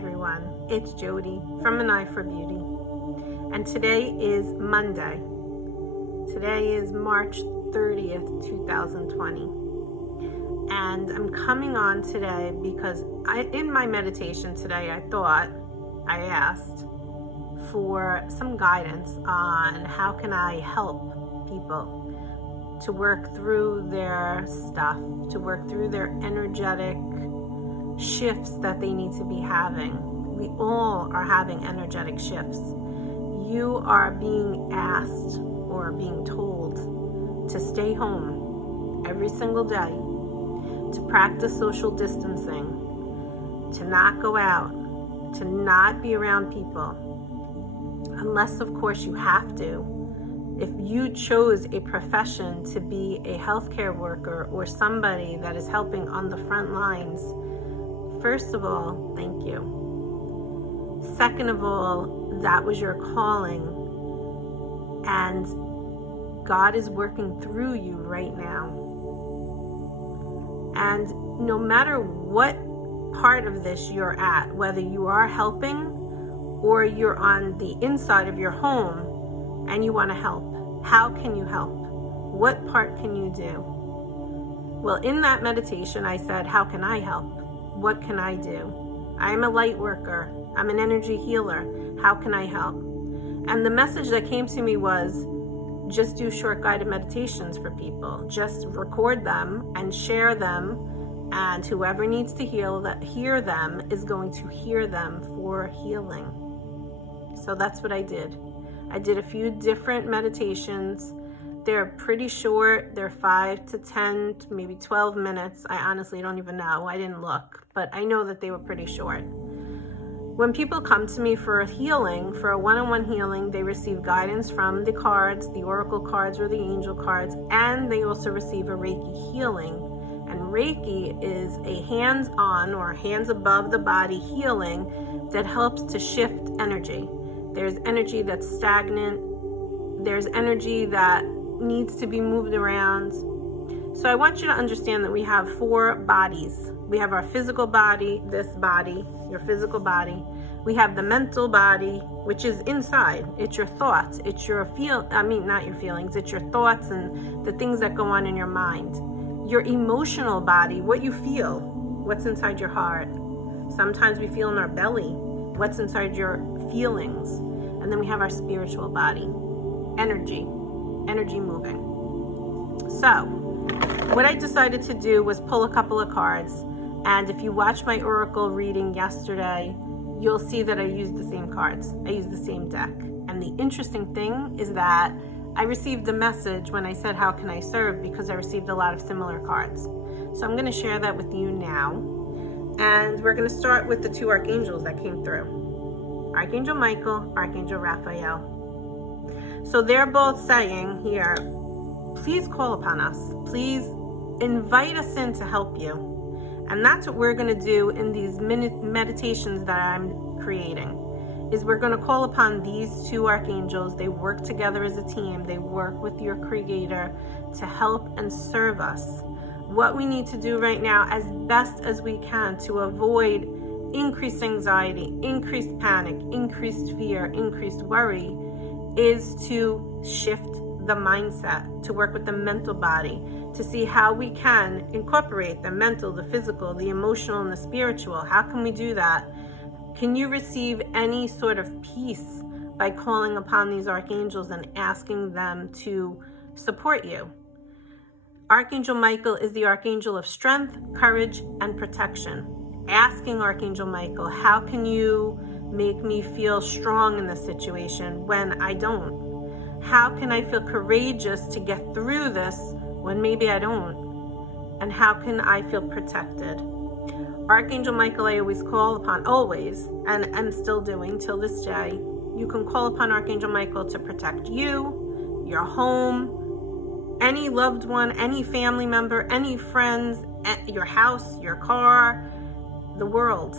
everyone, it's Jody from An Eye for Beauty, and today is Monday. Today is March 30th, 2020, and I'm coming on today because in my meditation today, I asked for some guidance on how can I help people to work through their stuff, to work through their energetic shifts that they need to be having. We all are having energetic shifts. You are being asked or being told to stay home every single day, to practice social distancing, to not go out, to not be around people, unless of course you have to. If you chose a profession to be a healthcare worker or somebody that is helping on the front lines, first of all, thank you. Second of all, that was your calling, and God is working through you right now. And no matter what part of this you're at, whether you are helping or you're on the inside of your home and you want to help, how can you help? What part can you do? Well, in that meditation, I said, how can I help? What can I do? I am a light worker. I'm an energy healer. How can I help? And the message that came to me was, just do short guided meditations for people. Just record them and share them, and whoever needs to hear them is going to hear them for healing. So that's what I did. I did a few different meditations. They're pretty short. They're 5 to 10 to maybe 12 minutes. I honestly don't even know. I didn't look, but I know that they were pretty short. When people come to me for a healing, for a one-on-one healing, they receive guidance from the cards, the oracle cards or the angel cards, and they also receive a Reiki healing. And Reiki is a hands-on or hands above the body healing that helps to shift energy. There's energy that's stagnant. There's energy that needs to be moved around. So I want you to understand that we have 4 bodies. We have our physical body, this body, your physical body. We have the mental body, which is inside. It's your thoughts. It's your not your feelings. It's your thoughts and the things that go on in your mind. Your emotional body, what you feel, what's inside your heart. Sometimes we feel in our belly, what's inside your feelings. And then we have our spiritual body, energy moving. So what I decided to do was pull a couple of cards. And if you watch my oracle reading yesterday, you'll see that I used the same cards. I used the same deck. And the interesting thing is that I received the message when I said, how can I serve? Because I received a lot of similar cards. So I'm going to share that with you now. And we're going to start with the 2 archangels that came through. Archangel Michael, Archangel Raphael. So they're both saying here, please call upon us. Please invite us in to help you. And that's what we're going to do in these meditations that I'm creating, is we're going to call upon these 2 archangels. They work together as a team. They work with your creator to help and serve us. What we need to do right now, as best as we can, to avoid increased anxiety, increased panic, increased fear, increased worry, is to shift the mindset, to work with the mental body, to see how we can incorporate the mental, the physical, the emotional, and the spiritual. How can we do that? Can you receive any sort of peace by calling upon these archangels and asking them to support you? Archangel Michael is the archangel of strength, courage, and protection. Asking Archangel Michael, how can you make me feel strong in this situation when I don't? How can I feel courageous to get through this when maybe I don't? And how can I feel protected? Archangel Michael, I always call upon, always, and I'm still doing till this day. You can call upon Archangel Michael to protect you, your home, any loved one, any family member, any friends, your house, your car, the world.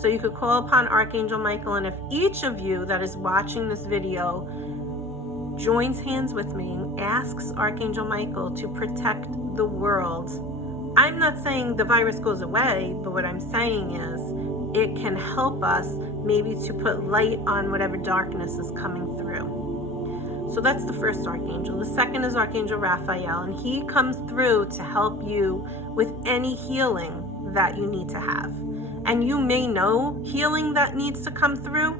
So you could call upon Archangel Michael, and if each of you that is watching this video joins hands with me and asks Archangel Michael to protect the world, I'm not saying the virus goes away, but what I'm saying is it can help us maybe to put light on whatever darkness is coming through. So that's the first archangel. The second is Archangel Raphael, and he comes through to help you with any healing that you need to have. And you may know healing that needs to come through,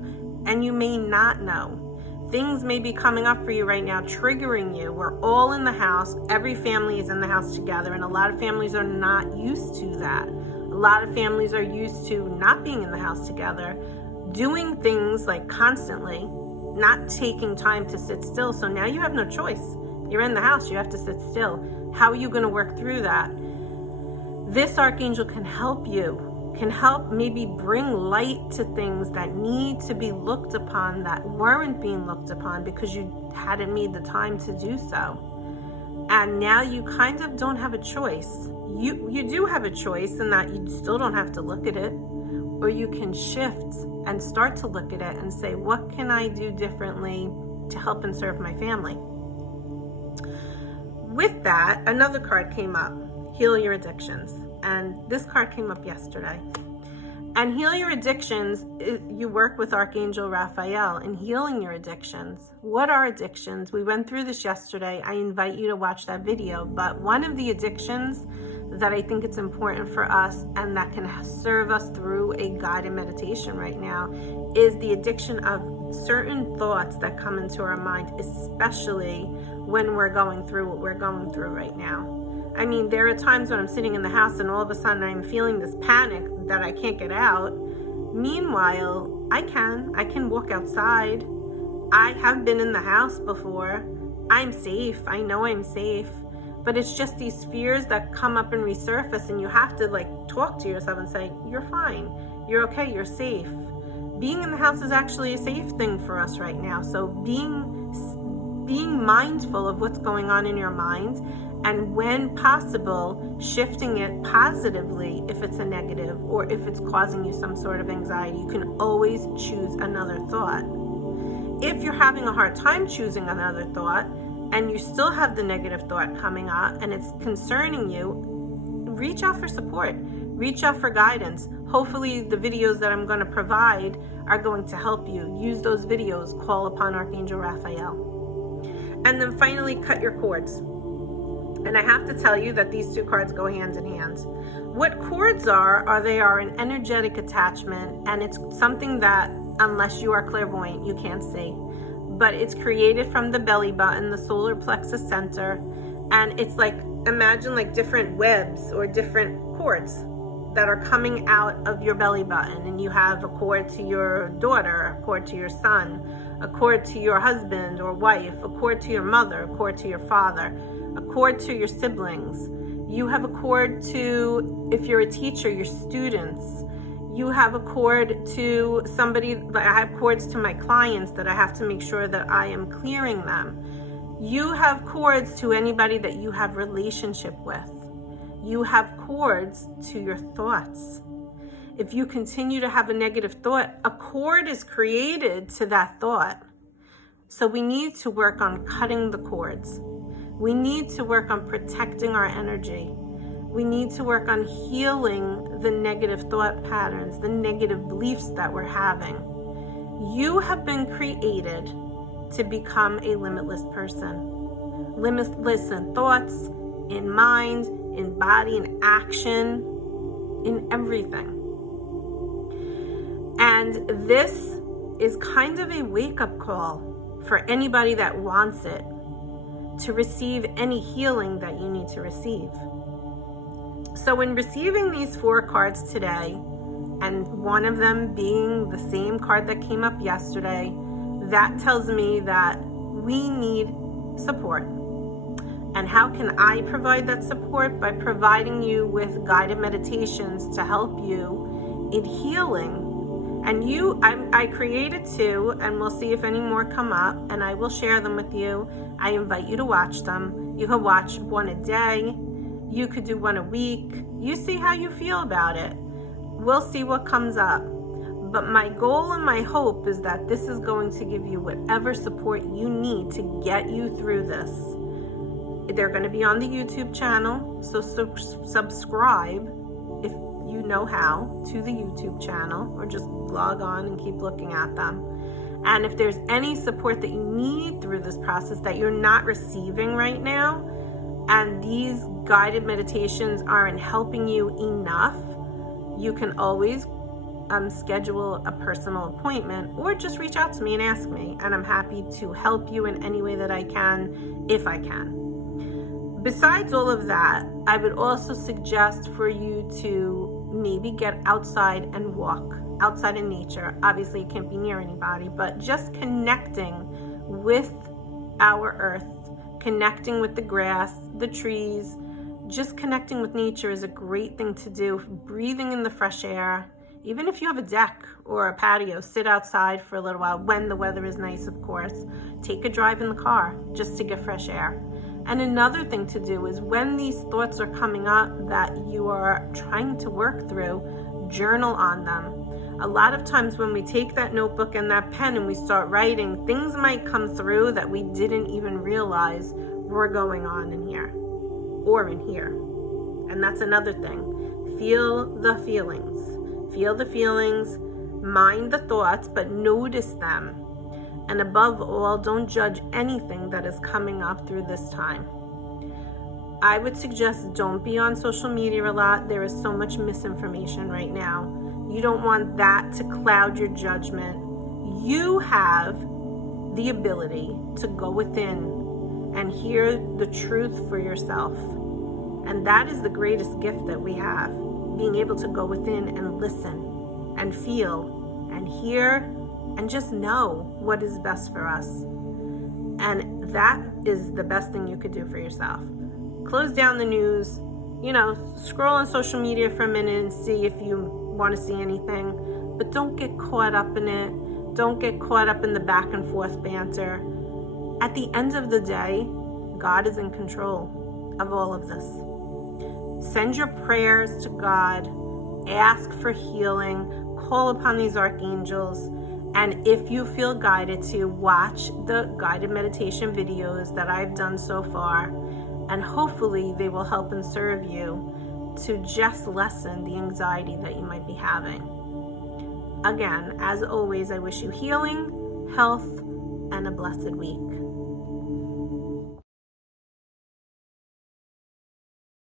and you may not know. Things may be coming up for you right now, triggering you. We're all in the house. Every family is in the house together, and a lot of families are not used to that. A lot of families are used to not being in the house together, doing things like constantly, not taking time to sit still. So now you have no choice. You're in the house, you have to sit still. How are you going to work through that? This archangel can help you, can help maybe bring light to things that need to be looked upon that weren't being looked upon because you hadn't made the time to do so. And now you kind of don't have a choice. You do have a choice in that you still don't have to look at it, or you can shift and start to look at it and say, what can I do differently to help and serve my family? With that, another card came up, Heal Your Addictions. And this card came up yesterday. And Heal Your Addictions, you work with Archangel Raphael in healing your addictions. What are addictions? We went through this yesterday. I invite you to watch that video. But one of the addictions that I think it's important for us and that can serve us through a guided meditation right now is the addiction of certain thoughts that come into our mind, especially when we're going through what we're going through right now. I mean, there are times when I'm sitting in the house and all of a sudden I'm feeling this panic that I can't get out. Meanwhile, I can walk outside. I have been in the house before. I'm safe. I know I'm safe. But it's just these fears that come up and resurface, and you have to talk to yourself and say, you're fine. You're okay. You're safe. Being in the house is actually a safe thing for us right now. So being mindful of what's going on in your mind, and when possible, shifting it positively if it's a negative or if it's causing you some sort of anxiety. You can always choose another thought. If you're having a hard time choosing another thought and you still have the negative thought coming up and it's concerning you, reach out for support. Reach out for guidance. Hopefully the videos that I'm going to provide are going to help you. Use those videos. Call upon Archangel Raphael. And then finally, cut your cords. And I have to tell you that these two cards go hand in hand. What cords are they are an energetic attachment, and it's something that, unless you are clairvoyant, you can't see. But it's created from the belly button, the solar plexus center, and it's imagine different webs or different cords that are coming out of your belly button. And you have a cord to your daughter, a cord to your son, a cord to your husband or wife, a cord to your mother, a cord to your father, a cord to your siblings. You have a cord to, if you're a teacher, your students. You have a cord to somebody. I have cords to my clients that I have to make sure that I am clearing them. You have cords to anybody that you have relationship with. You have cords to your thoughts. If you continue to have a negative thought, a cord is created to that thought. So we need to work on cutting the cords. We need to work on protecting our energy. We need to work on healing the negative thought patterns, the negative beliefs that we're having. You have been created to become a limitless person. Limitless in thoughts, in mind, in body, in action, in everything. And this is kind of a wake-up call for anybody that wants it, to receive any healing that you need to receive. So in receiving these 4 cards today, and one of them being the same card that came up yesterday, that tells me that we need support. And how can I provide that support? By providing you with guided meditations to help you in healing. And I created 2, and we'll see if any more come up, and I will share them with you. I invite you to watch them. You can watch 1 a day. You could do 1 a week. You see how you feel about it. We'll see what comes up. But my goal and my hope is that this is going to give you whatever support you need to get you through this. They're going to be on the YouTube channel, so subscribe. If you know how, to the YouTube channel, or just log on and keep looking at them. And if there's any support that you need through this process that you're not receiving right now, and these guided meditations aren't helping you enough, you can always schedule a personal appointment, or just reach out to me and ask me, and I'm happy to help you in any way that I can, if I can. Besides all of that, I would also suggest for you to maybe get outside and walk outside in nature. Obviously, you can't be near anybody, but just connecting with our earth, connecting with the grass, the trees, just connecting with nature is a great thing to do. Breathing in the fresh air. Even if you have a deck or a patio, sit outside for a little while when the weather is nice, of course. Take a drive in the car just to get fresh air. And another thing to do is when these thoughts are coming up that you are trying to work through, journal on them. A lot of times when we take that notebook and that pen and we start writing, things might come through that we didn't even realize were going on in here or in here. And that's another thing. Feel the feelings. Feel the feelings, mind the thoughts, but notice them. And above all, don't judge anything that is coming up through this time. I would suggest don't be on social media a lot. There is so much misinformation right now. You don't want that to cloud your judgment. You have the ability to go within and hear the truth for yourself. And that is the greatest gift that we have. Being able to go within and listen and feel and hear and just know what is best for us. And that is the best thing you could do for yourself. Close down the news, scroll on social media for a minute and see if you want to see anything, but don't get caught up in it. Don't get caught up in the back and forth banter. At the end of the day, God is in control of all of this. Send your prayers to God, ask for healing, call upon these archangels, and if you feel guided to, watch the guided meditation videos that I've done so far, and hopefully they will help and serve you to just lessen the anxiety that you might be having. Again, as always, I wish you healing, health, and a blessed week.